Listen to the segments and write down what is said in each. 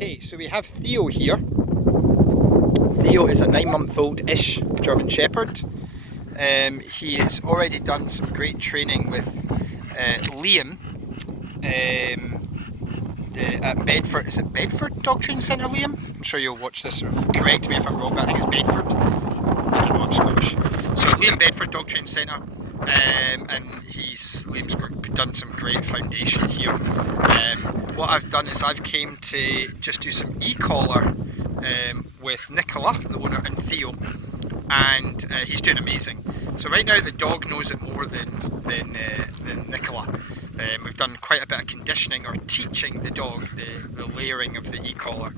Okay, so we have Theo here. Theo is a 9-month-old-ish German Shepherd. He has already done some great training with Liam at Bedford. Is it Bedford Dog Training Centre, Liam? I'm sure you'll watch this and correct me if I'm wrong, but I think it's Bedford. I don't know, I'm Scottish. So Liam Bedford Dog Training Centre, and Liam's done some great foundation here. What I've done is I've came to just do some e-collar with Nicola, the owner, and Theo, and he's doing amazing. So right now the dog knows it more than Nicola. We've done quite a bit of conditioning or teaching the dog the layering of the e-collar.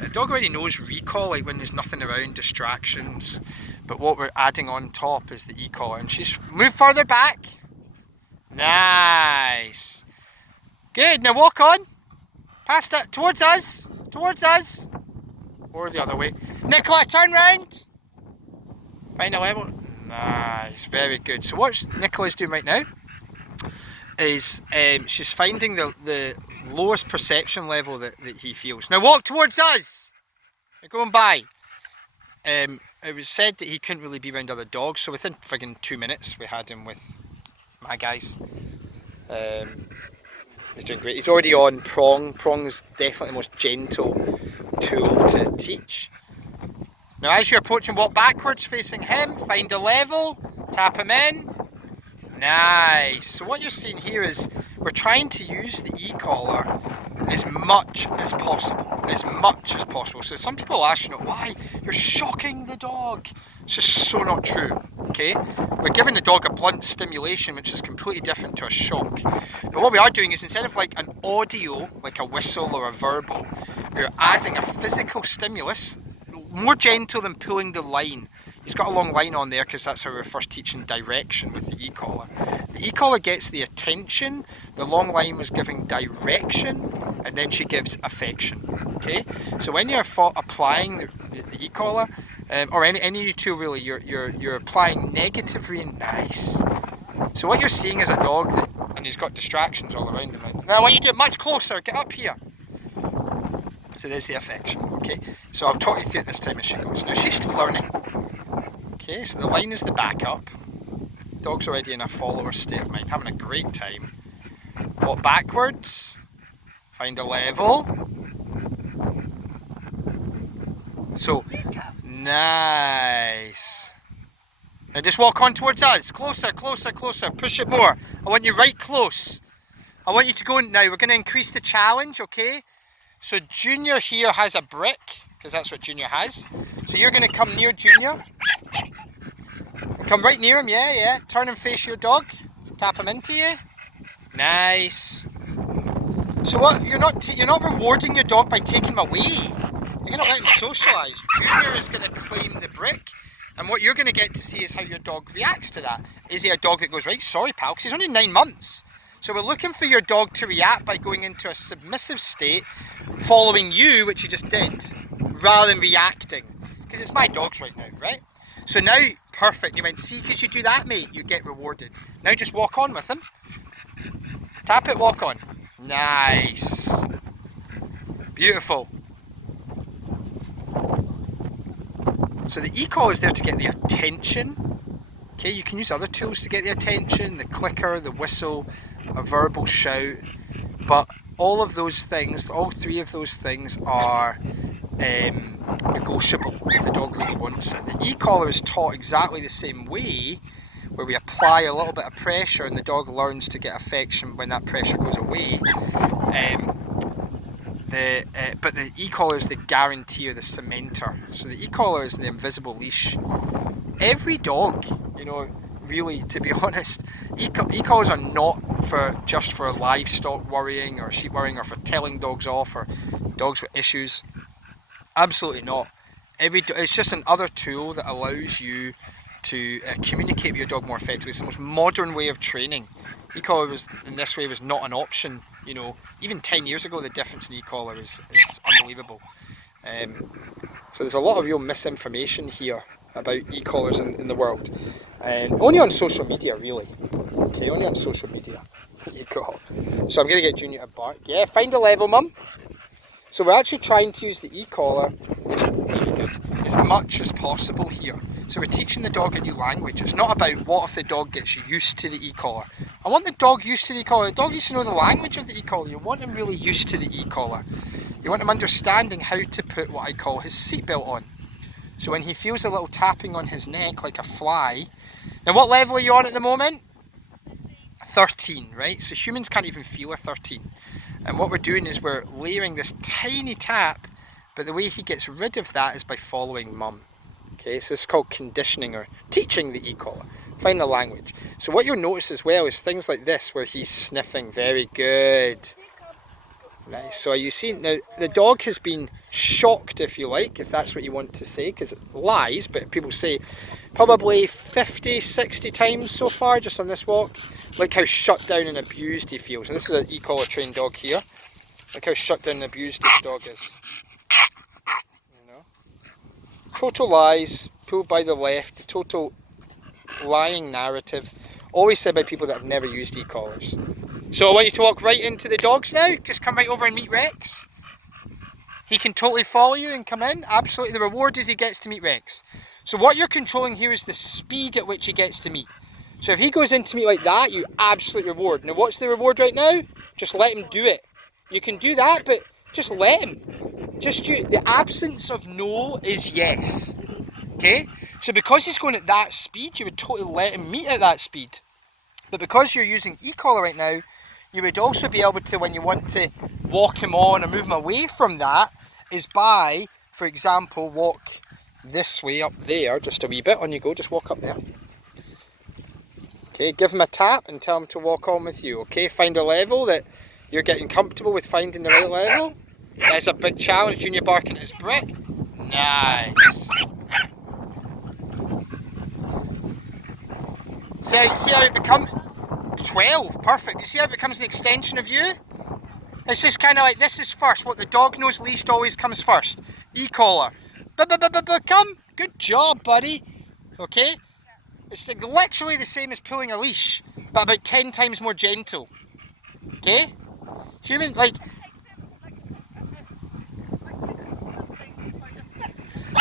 The dog already knows recall, like when there's nothing around, distractions, but what we're adding on top is the e-collar. And she's moved further back. Nice. Good, now walk on. Past it, towards us, or the other way. Nicola, turn round. Find a level. Nice, very good. So what Nicola's doing right now is she's finding the lowest perception level that he feels. Now walk towards us. We're going by. It was said that he couldn't really be around other dogs, so within friggin' 2 minutes we had him with my guys. He's doing great. He's already on prong. Prong is definitely the most gentle tool to teach. Now as you approach and walk backwards facing him, find a level, tap him in. Nice. So what you're seeing here is we're trying to use the e-collar as much as possible. So some people ask, why? You're shocking the dog. It's just so not true, okay? We're giving the dog a blunt stimulation, which is completely different to a shock. But what we are doing is instead of like an audio, like a whistle or a verbal, we're adding a physical stimulus, more gentle than pulling the line. He's got a long line on there because that's how we're first teaching direction with the e-collar. The e-collar gets the attention, the long line was giving direction, and then she gives affection. Okay, so when you're applying the e-collar, or any tool really, you're applying negative nice. So what you're seeing is a dog and he's got distractions all around him. Now I want you to do it much closer. Get up here. So there's the affection. Okay, so I'll talk you through it this time as she goes. Now she's still learning. Okay, so the line is the backup. Dog's already in a follower state of mind, having a great time. Walk backwards. Find a level. So, nice. Now just walk on towards us. Closer. Push it more. I want you right close. I want you to go now. We're going to increase the challenge, okay? So Junior here has a brick, because that's what Junior has. So you're going to come near Junior. Come right near him, yeah. Turn and face your dog. Tap him into you. Nice. So what? You're not rewarding your dog by taking him away. You're going to let him socialise. Junior is going to claim the brick, and what you're going to get to see is how your dog reacts to that. Is he a dog that goes, right, sorry pal, because he's only 9 months. So we're looking for your dog to react by going into a submissive state, following you, which you just did, rather than reacting. Because it's my dogs right now, right? So now, perfect, you went, see, because you do that, mate, you get rewarded. Now just walk on with him. Tap it, walk on. Nice. Beautiful. So the e-call is there to get the attention. Okay, you can use other tools to get the attention, the clicker, the whistle, a verbal shout. But all of those things, all three of those things are negotiable if the dog really wants it. The e-collar is taught exactly the same way, where we apply a little bit of pressure and the dog learns to get affection when that pressure goes away. But the e-collar is the guarantee or the cementer. So the e-collar is the invisible leash. Every dog, really, to be honest, e-collars are not just for livestock worrying or sheep worrying or for telling dogs off or dogs with issues. Absolutely not. It's just another tool that allows you to communicate with your dog more effectively. It's the most modern way of training. E-collar in this way was not an option. Even 10 years ago, the difference in e-collar is unbelievable. So there's a lot of real misinformation here about e-collars in the world, and only on social media, really. Okay, only on social media. You go. So I'm going to get Junior to bark. Yeah, find a level, mum. So we're actually trying to use the e-collar as much as possible here. So we're teaching the dog a new language. It's not about what if the dog gets used to the e-collar. I want the dog used to the e-collar. The dog needs to know the language of the e-collar. You want him really used to the e-collar. You want him understanding how to put what I call his seatbelt on. So when he feels a little tapping on his neck like a fly. Now what level are you on at the moment? 13, right? So humans can't even feel a 13. And what we're doing is we're layering this tiny tap, but the way he gets rid of that is by following mum. Okay, so this is called conditioning or teaching the e-collar. Find the language. So what you'll notice as well is things like this where he's sniffing. Very good. Nice. So you see, now the dog has been shocked, if you like, if that's what you want to say, because it lies, but people say probably 50, 60 times so far just on this walk. Look how shut down and abused he feels. And this is an e-collar trained dog here. Look how shut down and abused this dog is. You know? Total lies, pulled by the left, total lying narrative. Always said by people that have never used e-collars. So I want you to walk right into the dogs now. Just come right over and meet Rex. He can totally follow you and come in. Absolutely. The reward is he gets to meet Rex. So what you're controlling here is the speed at which he gets to meet. So if he goes in to meet like that, you absolute reward. Now what's the reward right now? Just let him do it. You can do that, but just let him. The absence of no is yes. Okay? So because he's going at that speed, you would totally let him meet at that speed. But because you're using e-collar right now, you would also be able to, when you want to walk him on or move him away from that, is by, for example, walk this way up there, just a wee bit. On you go, just walk up there. Okay, give him a tap and tell him to walk on with you. Okay, find a level that you're getting comfortable with finding the right level. That's a big challenge. Junior barking at his brick. Nice. See how it becomes 12, perfect. You see how it becomes an extension of you? It's just kind of like, this is first. What the dog knows least always comes first. E-collar. Come. Good job, buddy. Okay? It's literally the same as pulling a leash, but about 10 times more gentle. Okay? Human, like...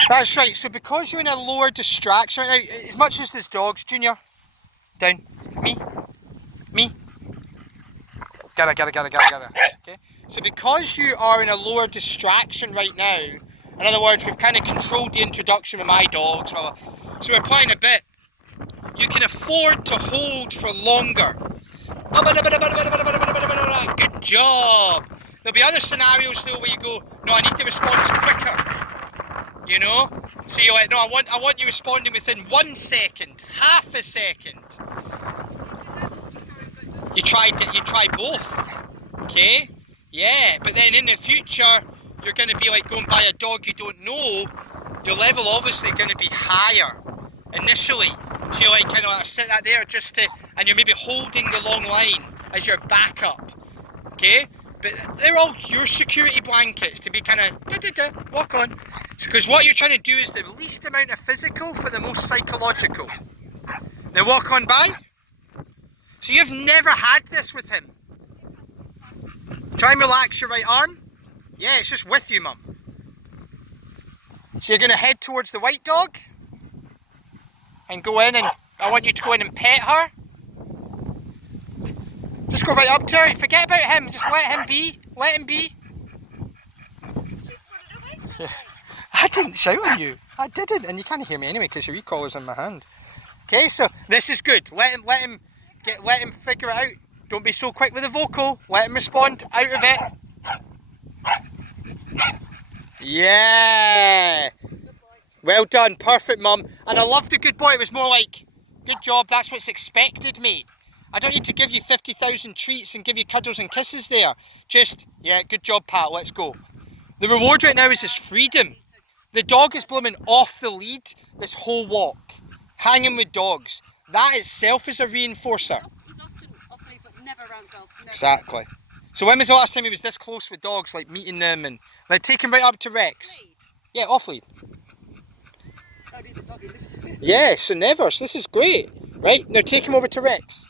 That's right, so because you're in a lower distraction right now, as much as this dog's, Junior, down, me, gotta. Okay? So because you are in a lower distraction right now, in other words, we've kind of controlled the introduction with my dogs, so we're playing a bit, you can afford to hold for longer. Good job. There'll be other scenarios though where you go, no, I need the response quicker. You know? So you're like, no, I want you responding within 1 second, half a second. You try both. Okay? Yeah, but then in the future, you're going to be like going by a dog you don't know. Your level obviously going to be higher initially. So you're like kind of like, sit that there just to, and you're maybe holding the long line as your backup. Okay? But they're all your security blankets to be kind of walk on. Because what you're trying to do is the least amount of physical for the most psychological. Now walk on by. So you've never had this with him. Try and relax your right arm. Yeah, it's just with you, Mum. So you're going to head towards the white dog. And go in and I want you to go in and pet her. Just go right up to her. Forget about him. Just let him be. Let him be. I didn't shout on you. I didn't. And you can't hear me anyway because your e-collar's in my hand. Okay, so this is good. Let him figure it out. Don't be so quick with the vocal. Let him respond out of it. Yeah. Well done. Perfect, Mum. And I loved the good boy. It was more like, good job. That's what's expected, mate. I don't need to give you 50,000 treats and give you cuddles and kisses there. Just, yeah, good job, pal. Let's go. The reward right now is his freedom. The dog is blooming off the lead this whole walk. Hanging with dogs. That itself is a reinforcer. He's often off lead, but never around dogs. Never. Exactly. So when was the last time he was this close with dogs, like meeting them and like take him right up to Rex? Lead? Yeah, off lead. Oh, the dog he lives with. Yeah, so never. So this is great. Right, now take him over to Rex.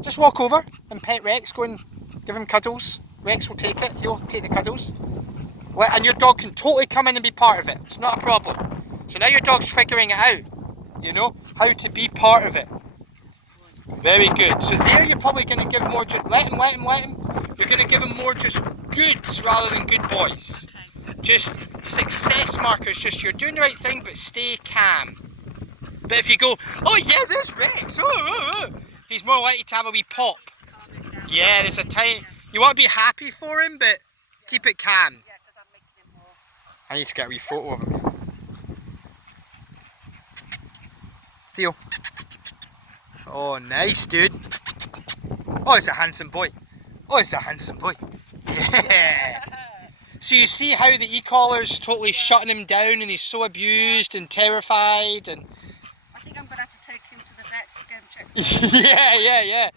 Just walk over and pet Rex, go and give him cuddles. Rex will take it, he'll take the cuddles. And your dog can totally come in and be part of it. It's not a problem. So now your dog's figuring it out, you know, how to be part of it. Very good. So there you're probably going to give more, let him. You're going to give him more just goods rather than good boys. Just success markers, just you're doing the right thing, but stay calm. But if you go, oh yeah, there's Rex, he's more likely to have a wee pop. Yeah, there's a time, you want to be happy for him, but keep it calm. Yeah, because I'm making him more. I need to get a wee photo of him. Theo. Oh, nice, dude. Oh, it's a handsome boy. Oh, it's a handsome boy. Yeah. So you see how the e-collar's totally shutting him down and he's so abused and terrified and... I think I'm going to have to take him to the vet to get him checked out. yeah.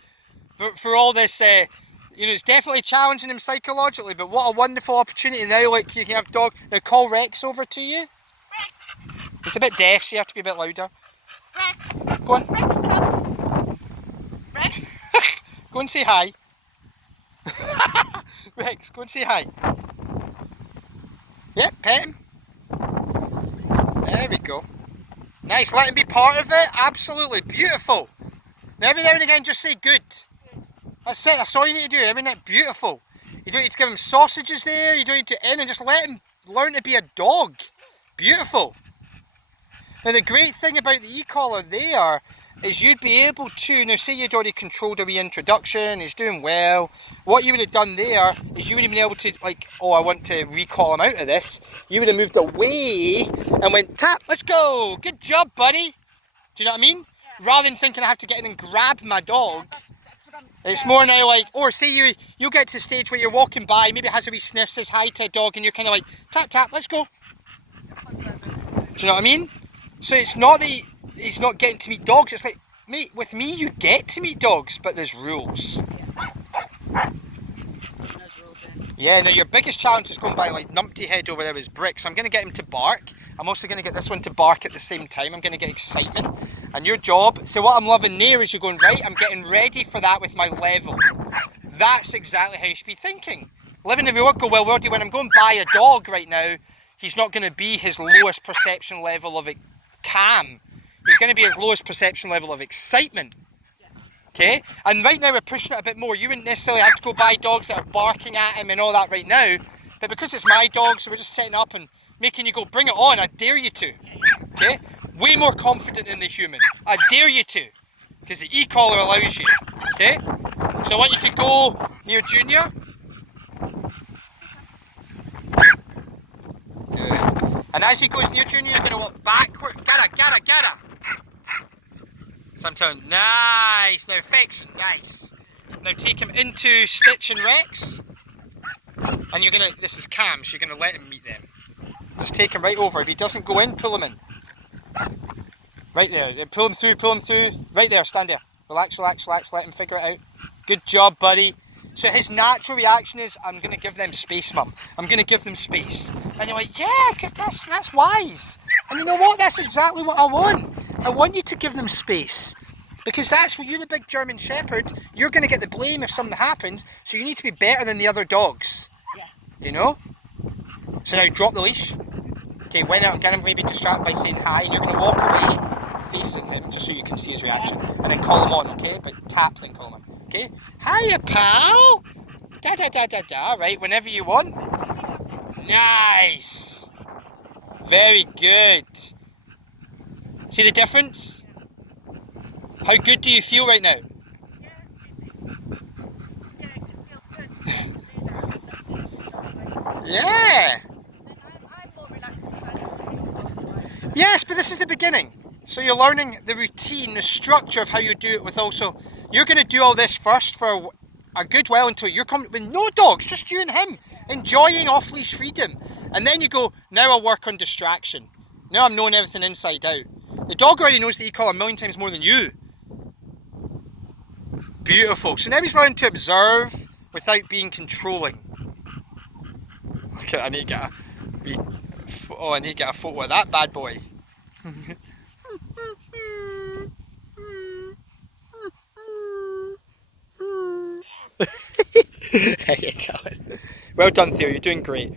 For all this, you know, it's definitely challenging him psychologically, but what a wonderful opportunity now, like you can have dog... Now call Rex over to you. Rex! It's a bit deaf, so you have to be a bit louder. Rex! Go on. Rex, come! Rex! Go and say hi. Rex, go and say hi. Yep, pet him. There we go. Nice, let him be part of it. Absolutely beautiful. Now every now and again just say good. That's it, that's all you need to do. Every night, beautiful. You don't need to give him sausages there, you don't need to and just let him learn to be a dog. Beautiful. Now the great thing about the e-collar there is you'd be able to, now say you'd already controlled a wee introduction, he's doing well, what you would have done there is you would have been able to, like, oh, I want to recall him out of this, you would have moved away and went, tap, let's go, good job buddy, do you know what I mean? Yeah. Rather than thinking I have to get in and grab my dog, Yeah, that's what it's more now like, or say you'll get to the stage where you're walking by, maybe it has a wee sniff, says hi to a dog, and you're kind of like, tap, tap, let's go. Do you know what I mean? So it's not that he's not getting to meet dogs, it's like, mate, with me you get to meet dogs, but there's rules. Yeah, now your biggest challenge is going by like Numpty Head over there with his bricks. I'm going to get him to bark. I'm also going to get this one to bark at the same time. I'm going to get excitement. And your job, so what I'm loving there is you're going, right, I'm getting ready for that with my level. That's exactly how you should be thinking. Living in the world, go, well, Wordy, when I'm going by a dog right now, he's not going to be his lowest perception level of calm. He's going to be his lowest perception level of excitement. Okay? And right now we're pushing it a bit more. You wouldn't necessarily have to go buy dogs that are barking at him and all that right now. But because it's my dog, so we're just setting up and making you go, bring it on, I dare you to. Okay? Way more confident than the human. I dare you to. Because the e-collar allows you. Okay? So I want you to go near Junior. Good. And as he goes near Junior, you're going to walk backward. Get her. So I'm telling him, nice. Now affection, nice. Now take him into Stitch and Rex. And you're going to, this is Cam, so you're going to let him meet them. Just take him right over. If he doesn't go in, pull him in. Right there. Pull him through. Right there, stand there. Relax. Let him figure it out. Good job, buddy. So his natural reaction is, I'm going to give them space, Mum. I'm going to give them space. And you're like, yeah, good, that's wise. And you know what? That's exactly what I want. I want you to give them space. Because that's what you're the big German Shepherd. You're going to get the blame if something happens. So you need to be better than the other dogs. Yeah. You know? So now drop the leash. Okay, when I'm going to maybe distract by saying hi, and you're going to walk away facing him just so you can see his reaction. And then call him on, okay? But tap, then call him on. Okay? Hiya, pal! Da. Right, whenever you want. Nice! Very good. See the difference? How good do you feel right now? Yeah, it feels good to do that. Yeah! I'm more relaxed because I know Yes, but this is the beginning. So you're learning the routine, the structure of how you do it with also... You're going to do all this first for a good while until you're coming with no dogs, just you and him, enjoying off-leash freedom. And then you go, now I'll work on distraction. Now I'm knowing everything inside out. The dog already knows the e-collar a million times more than you. Beautiful. So now he's learning to observe without being controlling. Okay, I need to get a photo of that bad boy. How you doing? Well done, Theo. You're doing great.